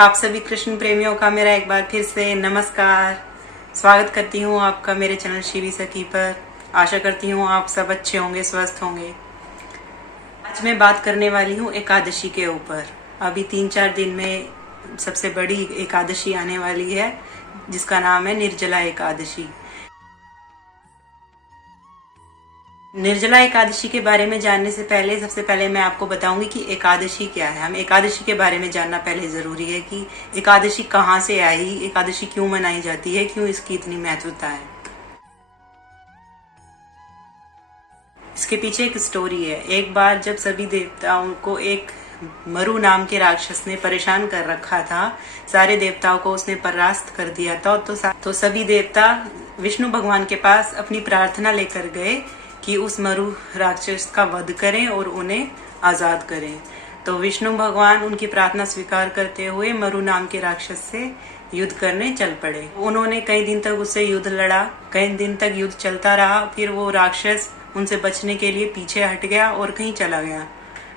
आप सभी कृष्ण प्रेमियों का मेरा एक बार फिर से नमस्कार। स्वागत करती हूँ आपका मेरे चैनल शिवी सखी पर। आशा करती हूँ आप सब अच्छे होंगे, स्वस्थ होंगे। आज मैं बात करने वाली हूँ एकादशी के ऊपर। अभी 3-4 दिन में सबसे बड़ी एकादशी आने वाली है जिसका नाम है निर्जला एकादशी। निर्जला एकादशी के बारे में जानने से पहले सबसे पहले मैं आपको बताऊंगी कि एकादशी क्या है। हम एकादशी के बारे में जानना पहले जरूरी है कि एकादशी कहाँ से आई, एकादशी क्यों मनाई जाती है, क्यों इसकी इतनी महत्वता है। इसके पीछे एक स्टोरी है। एक बार जब सभी देवताओं को एक मरु नाम के राक्षस ने परेशान कर रखा था, सारे देवताओं को उसने परास्त कर दिया था, तो सभी देवता विष्णु भगवान के पास अपनी प्रार्थना लेकर गए कि उस मरु राक्षस का वध करें और उन्हें आजाद करें। तो विष्णु भगवान उनकी प्रार्थना स्वीकार करते हुए मरु नाम के राक्षस से युद्ध करने चल पड़े। उन्होंने कई दिन तक उससे युद्ध लड़ा, कई दिन तक युद्ध चलता रहा। फिर वो राक्षस उनसे बचने के लिए पीछे हट गया और कहीं चला गया।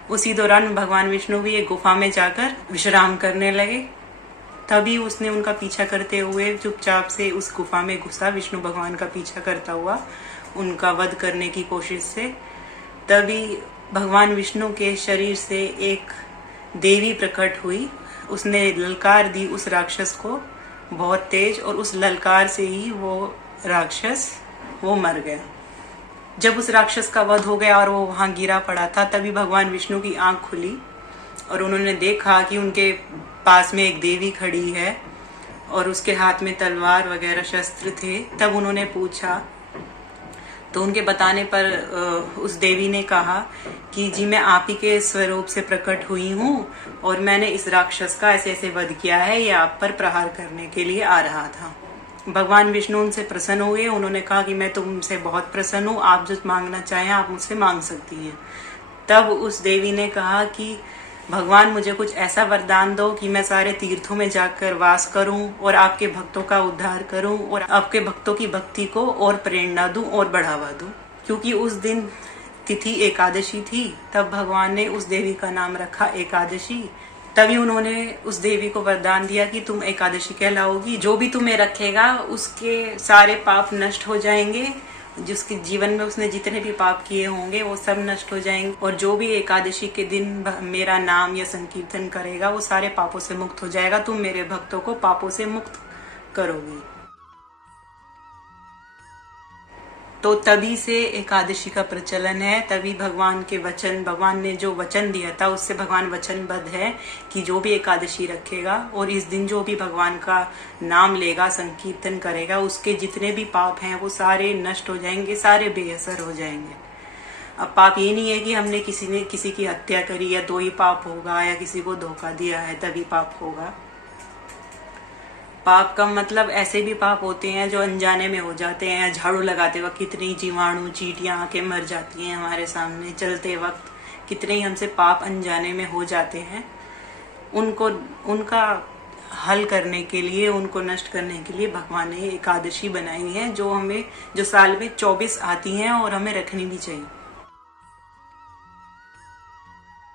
उसी दौरान भगवान विष्णु भी एक गुफा में जाकर विश्राम करने लगे। तभी उसने उनका पीछा करते हुए चुपचाप से उस गुफा में घुसा, विष्णु भगवान का पीछा करता हुआ उनका वध करने की कोशिश से। तभी भगवान विष्णु के शरीर से एक देवी प्रकट हुई। उसने ललकार दी उस राक्षस को बहुत तेज, और उस ललकार से ही वो राक्षस मर गया। जब उस राक्षस का वध हो गया और वो वहां गिरा पड़ा था, तभी भगवान विष्णु की आंख खुली और उन्होंने देखा कि उनके पास में एक देवी खड़ी है और उसके हाथ में तलवार वगैरह शस्त्र थे। तब उन्होंने पूछा, तो उनके बताने पर उस देवी ने कहा कि जी मैं आप ही के स्वरूप से प्रकट हुई हूँ और मैंने इस राक्षस का ऐसे ऐसे वध किया है, ये आप पर प्रहार करने के लिए आ रहा था। भगवान विष्णु उनसे प्रसन्न हुए। उन्होंने कहा कि मैं तुमसे बहुत प्रसन्न हूँ, आप जो मांगना चाहें आप मुझसे मांग सकती हैं। तब उस देवी ने कहा कि भगवान मुझे कुछ ऐसा वरदान दो कि मैं सारे तीर्थों में जाकर वास करूं और आपके भक्तों का उद्धार करूं और आपके भक्तों की भक्ति को और प्रेरणा दूं और बढ़ावा दूं। क्योंकि उस दिन तिथि एकादशी थी, तब भगवान ने उस देवी का नाम रखा एकादशी। तभी उन्होंने उस देवी को वरदान दिया कि तुम एकादशी कहलाओगी, जो भी तुम्हें रखेगा उसके सारे पाप नष्ट हो जाएंगे, जिसके जीवन में उसने जितने भी पाप किए होंगे वो सब नष्ट हो जाएंगे, और जो भी एकादशी के दिन मेरा नाम या संकीर्तन करेगा वो सारे पापों से मुक्त हो जाएगा। तुम मेरे भक्तों को पापों से मुक्त करोगी। तो तभी से एकादशी का प्रचलन है। तभी भगवान के वचन, भगवान ने जो वचन दिया था उससे भगवान वचनबद्ध है कि जो भी एकादशी रखेगा और इस दिन जो भी भगवान का नाम लेगा, संकीर्तन करेगा, उसके जितने भी पाप हैं वो सारे नष्ट हो जाएंगे, सारे बेअसर हो जाएंगे। अब पाप ये नहीं है कि हमने किसी की हत्या करी या तो ही पाप होगा, या किसी को धोखा दिया है तभी पाप होगा। पाप का मतलब ऐसे भी पाप होते हैं जो अनजाने में हो जाते हैं। झाड़ू लगाते वक्त कितनी जीवाणु चींटियां आके मर जाती हैं हमारे सामने, चलते वक्त कितने ही हमसे पाप अनजाने में हो जाते हैं। उनका हल करने के लिए, उनको नष्ट करने के लिए भगवान ने एकादशी बनाई है, जो साल में 24 आती हैं और हमें रखनी भी चाहिए।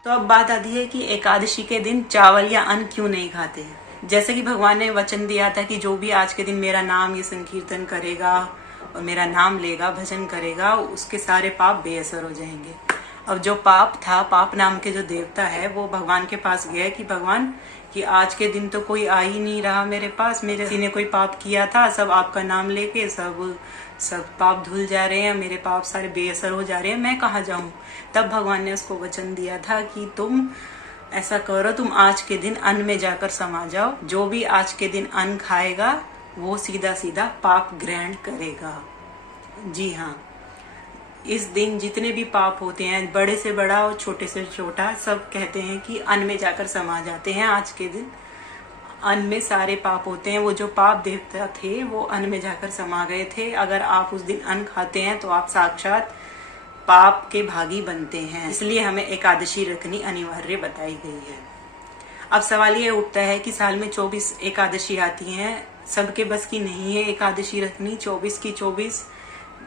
तो अब बात आती है कि एकादशी के दिन चावल या अन्न क्यों नहीं खाते हैं। जैसे कि भगवान ने वचन दिया था कि जो भी आज के दिन मेरा नाम ये संकीर्तन करेगा और मेरा नाम लेगा, भजन करेगा, उसके सारे पाप बेअसर हो जाएंगे। अब जो पाप था, पाप नाम के जो देवता है, वो भगवान के पास गया कि भगवान कि आज के दिन तो कोई आ ही नहीं रहा मेरे पास, मेरे किसी ने कोई पाप किया था, सब आपका नाम लेके सब पाप धुल जा रहे हैं, मेरे पाप सारे बेअसर हो जा रहे हैं, मैं कहाँ जाऊं। तब भगवान ने उसको वचन दिया था कि तुम ऐसा करो, तुम आज के दिन अन्न में जाकर समा जाओ। जो भी आज के दिन अन्न खाएगा वो सीधा सीधा पाप ग्रहण करेगा। जी हाँ, इस दिन जितने भी पाप होते हैं, बड़े से बड़ा और छोटे से छोटा, सब कहते हैं कि अन्न में जाकर समा जाते हैं। आज के दिन अन्न में सारे पाप होते हैं। वो जो पाप देवता थे वो अन्न में जाकर समा गए थे। अगर आप उस दिन अन्न खाते हैं तो आप साक्षात पाप के भागी बनते हैं। इसलिए हमें एकादशी रखनी अनिवार्य बताई गई है। अब सवाल ये उठता है कि साल में 24 एकादशी आती हैं, सबके बस की नहीं है एकादशी रखनी 24 की 24।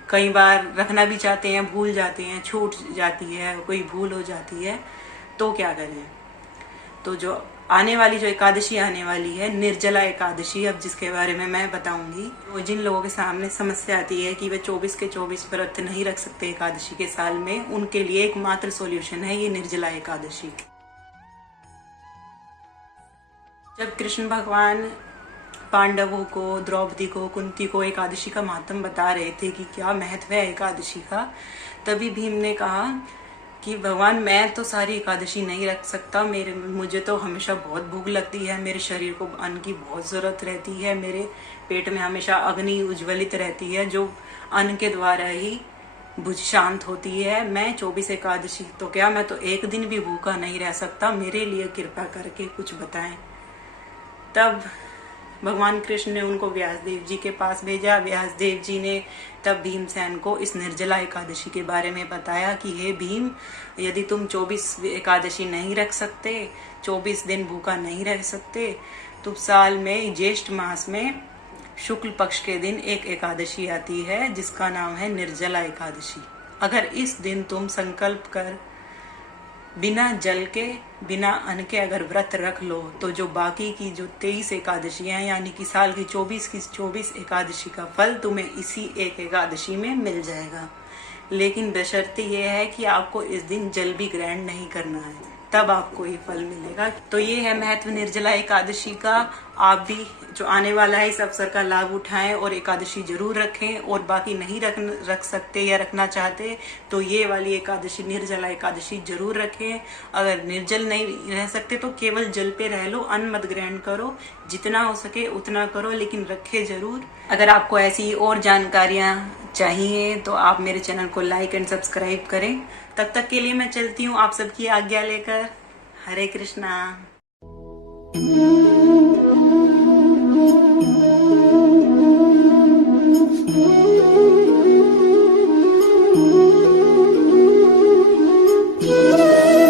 कई बार रखना भी चाहते हैं, भूल जाते हैं, छूट जाती है, कोई भूल हो जाती है, तो क्या करें। तो जो आने वाली जो एकादशी आने वाली है, निर्जला एकादशी, अब जिसके बारे में मैं बताऊंगी, वो जिन लोगों के सामने समस्या आती है कि वे 24 के 24 व्रत नहीं रख सकते एकादशी के साल में, उनके लिए एकमात्र सॉल्यूशन है ये निर्जला एकादशी। जब कृष्ण भगवान पांडवों को, द्रौपदी को, कुंती को एकादशी का महात्म बता रहे थे कि क्या महत्व है एकादशी का, तभी भीम ने कहा कि भगवान मैं तो सारी एकादशी नहीं रख सकता, मुझे तो हमेशा बहुत भूख लगती है, मेरे शरीर को अन्न की बहुत जरूरत रहती है, मेरे पेट में हमेशा अग्नि उज्ज्वलित रहती है जो अन्न के द्वारा ही बुझ शांत होती है। मैं 24 एकादशी तो क्या, मैं तो एक दिन भी भूखा नहीं रह सकता, मेरे लिए कृपा करके कुछ बताएं। तब भगवान कृष्ण ने उनको व्यासदेव जी के पास भेजा। व्यासदेव जी ने तब भीमसेन को इस निर्जला एकादशी के बारे में बताया कि हे भीम, यदि तुम 24 एकादशी नहीं रख सकते, 24 दिन भूखा नहीं रह सकते, तो साल में ज्येष्ठ मास में शुक्ल पक्ष के दिन एक एकादशी आती है जिसका नाम है निर्जला एकादशी। अगर इस दिन तुम संकल्प कर बिना जल के, बिना अन्न के अगर व्रत रख लो, तो जो बाकी की जो 23 एकादशियां यानी कि साल की 24 की 24 एकादशी का फल तुम्हें इसी एक एकादशी में मिल जाएगा। लेकिन बशर्ते यह है कि आपको इस दिन जल भी ग्रहण नहीं करना है, तब आपको ये फल मिलेगा। तो ये है महत्व निर्जला एकादशी का। आप भी जो आने वाला है इस अवसर का लाभ उठाएं और एकादशी जरूर रखें, और बाकी नहीं रख सकते या रखना चाहते तो ये वाली एकादशी, निर्जला एकादशी जरूर रखें। अगर निर्जल नहीं रह सकते तो केवल जल पे रह लो, अन्न मत ग्रहण करो, जितना हो सके उतना करो, लेकिन रखे जरूर। अगर आपको ऐसी और जानकारियां चाहिए तो आप मेरे चैनल को लाइक एंड सब्सक्राइब करें। तब तक के लिए मैं चलती हूँ आप सबकी आज्ञा लेकर। हरे कृष्णा।